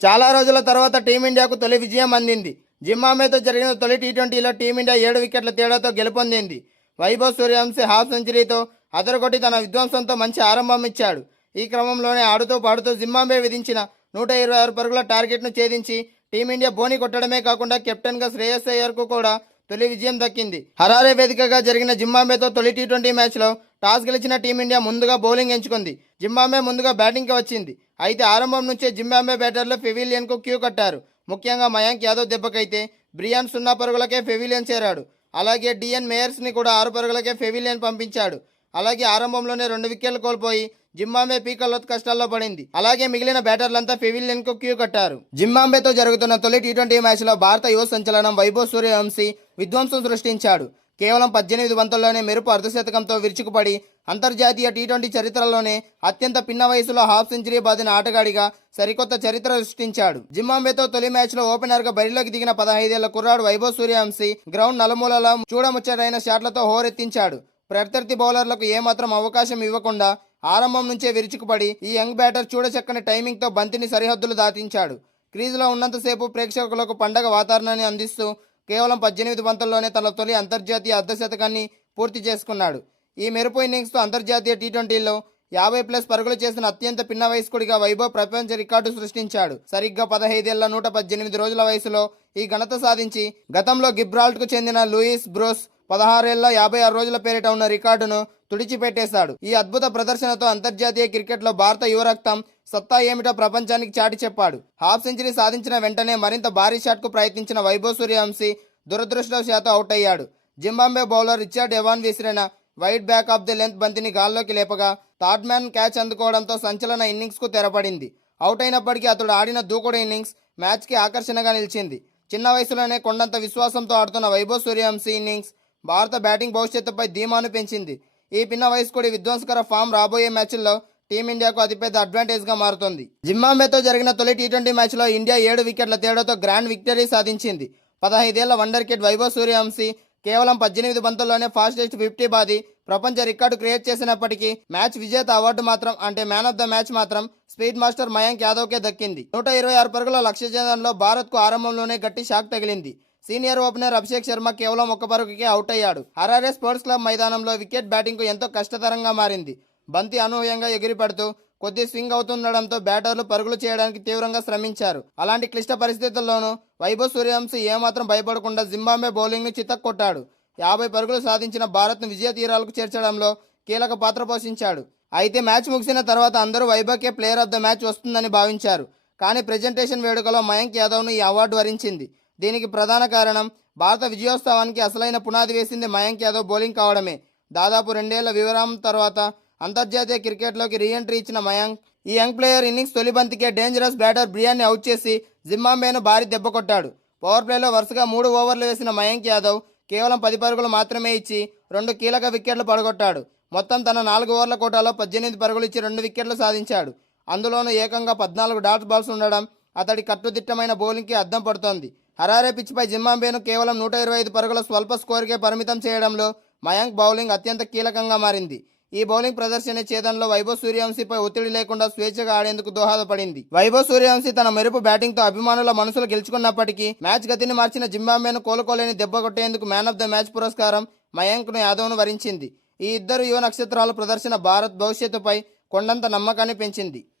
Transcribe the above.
చాలా రోజుల తర్వాత టీమిండియాకు తొలి విజయం అందింది. జింబాబ్వేతో జరిగిన తొలి టీ20లో టీమిండియా 7 వికెట్ల తేడాతో గెలుపొందింది. వైభవ్ సూర్యవంశీ హాఫ్ సెంచరీతో అదరగొట్టి తన విధ్వంసంతో మంచి ఆరంభం ఇచ్చాడు. ఈ క్రమంలోనే ఆడుతూ పాడుతూ జింబాబ్వే విధించిన 126 పరుగుల టార్గెట్ను ఛేదించి టీమిండియా బోని కొట్టడమే కాకుండా కెప్టెన్గా శ్రేయస్ అయ్యర్కు కూడా తొలి విజయం దక్కింది. హరారే వేదికగా జరిగిన జింబాబ్వేతో తొలి టీ20 మ్యాచ్లో టాస్ గెలిచిన టీమిండియా ముందుగా బౌలింగ్ ఎంచుకుంది. జింబాబ్వే ముందుగా బ్యాటింగ్కి వచ్చింది. అయితే ఆరంభం నుంచే జింబాబ్వే బ్యాటర్లు పెవిలియన్కు క్యూ కట్టారు. ముఖ్యంగా మయాంక్ యాదవ్ దెబ్బకైతే బ్రియాన్ 0 పరుగులకే పెవిలియన్ చేరాడు. అలాగే డిఎన్ మేయర్స్ని కూడా 6 పరుగులకే పెవిలియన్ పంపించాడు. అలాగే ఆరంభంలోనే 2 వికెట్లు కోల్పోయి జింబాబ్వే పీకల్లోత్ కష్టాల్లో పడింది. అలాగే మిగిలిన బ్యాటర్లంతా పెవిలియన్ కు క్యూ కట్టారు. జింబాబ్వేతో జరుగుతున్న తొలి టీ20 మ్యాచ్లో భారత యువ సంచలనం వైభవ్ సూర్యవంశీ విధ్వంసం సృష్టించాడు. కేవలం 18 బంతుల్లోనే మెరుపు అర్ధశతకంతో విరుచుకుపడి అంతర్జాతీయ టీ20 చరిత్రలోనే అత్యంత పిన్న వయసులో హాఫ్ సెంచరీ బాదిన ఆటగాడిగా సరికొత్త చరిత్ర సృష్టించాడు. జింబాబ్వేతో తొలి మ్యాచ్లో ఓపెనర్గా బరిలోకి దిగిన 15 ఏళ్ల కుర్రాడు వైభవ్ సూర్యవంశీ గ్రౌండ్ నలుమూలలా చూడముచ్చటైన షాట్లతో హోరెత్తించాడు. ప్రత్యర్థి బౌలర్లకు ఏమాత్రం అవకాశం ఇవ్వకుండా ఆరంభం నుంచే విరుచుకుపడి ఈ యంగ్ బ్యాటర్ చూడచక్కని టైమింగ్తో బంతిని సరిహద్దులు దాటించాడు. క్రీజులో ఉన్నంతసేపు ప్రేక్షకులకు పండగ వాతావరణాన్ని అందిస్తూ కేవలం 18 బంతుల్లోనే తన తొలి అంతర్జాతీయ అర్ధశతకాన్ని పూర్తి చేసుకున్నాడు. ఈ మెరుపు ఇన్నింగ్స్తో అంతర్జాతీయ టీ20లో 50+ పరుగులు చేసిన అత్యంత పిన్న వయస్కుడిగా వైభవ్ ప్రపంచ రికార్డు సృష్టించాడు. సరిగ్గా 15 ఏళ్ల 118 రోజుల వయసులో ఈ ఘనత సాధించి గతంలో గిబ్రాల్టర్కు చెందిన లూయిస్ బ్రూస్ 16 ఏళ్ల 56 రోజుల పేరిట ఉన్న రికార్డును తుడిచిపెట్టేశాడు. ఈ అద్భుత ప్రదర్శనతో అంతర్జాతీయ క్రికెట్లో భారత యువరక్తం సత్తా ఏమిటో ప్రపంచానికి చాటి చెప్పాడు. హాఫ్ సెంచరీ సాధించిన వెంటనే మరింత భారీ షాట్కు ప్రయత్నించిన వైభవ్ సూర్యవంశీ దురదృష్టవశాత్తు అవుట్ అయ్యాడు. జింబాబ్వే బౌలర్ రిచర్డ్ ఎవాన్ విసిరిన wide back of the length బంతిని గాల్లోకి లేపగా థర్డ్ మ్యాన్ క్యాచ్ అందుకోవడంతో సంచలన ఇన్నింగ్స్కు తెరపడింది. అవుట్ అయినప్పటికీ అతడు ఆడిన దూకుడు ఇన్నింగ్స్ మ్యాచ్కి ఆకర్షణగా నిలిచింది. చిన్న వయసులోనే కొండంత విశ్వాసంతో ఆడుతున్న వైభవ్ సూర్యవంశీ ఇన్నింగ్స్ భారత బ్యాటింగ్ భవిష్యత్తుపై ధీమాను పెంచింది. ఈ పిన్న వయస్కుడి విధ్వంసకర ఫామ్ రాబోయే మ్యాచ్ల్లో టీమిండియాకు అతిపెద్ద అడ్వాంటేజ్గా మారుతుంది. జింబాబ్వేతో జరిగిన తొలి టీ20 మ్యాచ్లో ఇండియా 7 వికెట్ల తేడాతో గ్రాండ్ విక్టరీ సాధించింది. 15 ఏళ్ల వండర్ కిడ్ వైభవ్ సూర్యవంశీ కేవలం 18 బంతుల్లోనే ఫాస్టెస్ట్ 50 బాది ప్రపంచ రికార్డు క్రియేట్ చేసినప్పటికీ మ్యాచ్ విజేత అవార్డు మాత్రం అంటే మ్యాన్ ఆఫ్ ద మ్యాచ్ మాత్రం స్పీడ్ మాస్టర్ మయాంక్ యాదవ్కే దక్కింది. 126 పరుగుల లక్ష్య ఛేదనలో భారత్కు ఆరంభంలోనే గట్టి షాక్ తగిలింది. సీనియర్ ఓపెనర్ అభిషేక్ శర్మ కేవలం 1 పరుగుకే అవుట్ అయ్యాడు. హరారే స్పోర్ట్స్ క్లబ్ మైదానంలో వికెట్ బ్యాటింగ్కు ఎంతో కష్టతరంగా మారింది. బంతి అనూహ్యంగా ఎగిరిపడుతూ కొద్ది స్వింగ్ అవుతుండడంతో బ్యాటర్లు పరుగులు చేయడానికి తీవ్రంగా శ్రమించారు. అలాంటి క్లిష్ట పరిస్థితుల్లోనూ వైభవ్ సూర్యవంశీ ఏమాత్రం భయపడకుండా జింబాబ్వే బౌలింగ్ను చితక్కొట్టాడు. 50 పరుగులు సాధించిన భారత్ను విజయ తీరాలకు చేర్చడంలో కీలక పాత్ర పోషించాడు. అయితే మ్యాచ్ ముగిసిన తర్వాత అందరూ వైభవ్కే ప్లేయర్ ఆఫ్ ద మ్యాచ్ వస్తుందని భావించారు. కానీ ప్రెజెంటేషన్ వేడుకలో మయాంక్ యాదవ్ను ఈ అవార్డు వరించింది. దీనికి ప్రధాన కారణం భారత విజయోత్సవానికి అసలైన పునాది వేసింది మయాంక్ యాదవ్ బౌలింగ్ కావడమే. దాదాపు 2 ఏళ్ల విరామం తర్వాత అంతర్జాతీయ క్రికెట్లోకి రీఎంట్రీ ఇచ్చిన మయాంక్ ఈ యంగ్ ప్లేయర్ ఇన్నింగ్స్ తొలి బంతికే డేంజరస్ బ్యాటర్ బ్రియాన్ని అవుట్ చేసి జింబాబ్వేను భారీ దెబ్బ కొట్టాడు. పవర్ ప్లేలో వరుసగా 3 ఓవర్లు వేసిన మయాంక్ యాదవ్ కేవలం 10 పరుగులు మాత్రమే ఇచ్చి 2 కీలక వికెట్లు పడగొట్టాడు. మొత్తం తన 4 ఓవర్ల కోటాలో 18 పరుగులు ఇచ్చి 2 వికెట్లు సాధించాడు. అందులోనూ ఏకంగా 14 డాట్ బాల్స్ ఉండడం అతడి కట్టుదిట్టమైన బౌలింగ్కి అద్దం పడుతోంది. హరారే పిచ్పై జింబాబ్వేను కేవలం 125 పరుగుల స్వల్ప స్కోర్కే పరిమితం చేయడంలో మయాంక్ బౌలింగ్ అత్యంత కీలకంగా మారింది. ఈ బౌలింగ్ ప్రదర్శన ఛేదనలో వైభవ్ సూర్యవంశీపై ఒత్తిడి లేకుండా స్వేచ్ఛగా ఆడేందుకు దోహదపడింది. వైభవ్ సూర్యవంశీ తన మెరుపు బ్యాటింగ్తో అభిమానుల మనసులు గెలుచుకున్నప్పటికీ మ్యాచ్ గతిని మార్చిన జింబాబ్వేను కోలుకోలేని దెబ్బ కొట్టేందుకు మ్యాన్ ఆఫ్ ద మ్యాచ్ పురస్కారం మయాంక్ను యాదవ్ను వరించింది. ఈ ఇద్దరు యువ నక్షత్రాల ప్రదర్శన భారత్ భవిష్యత్తుపై కొండంత నమ్మకాన్ని పెంచింది.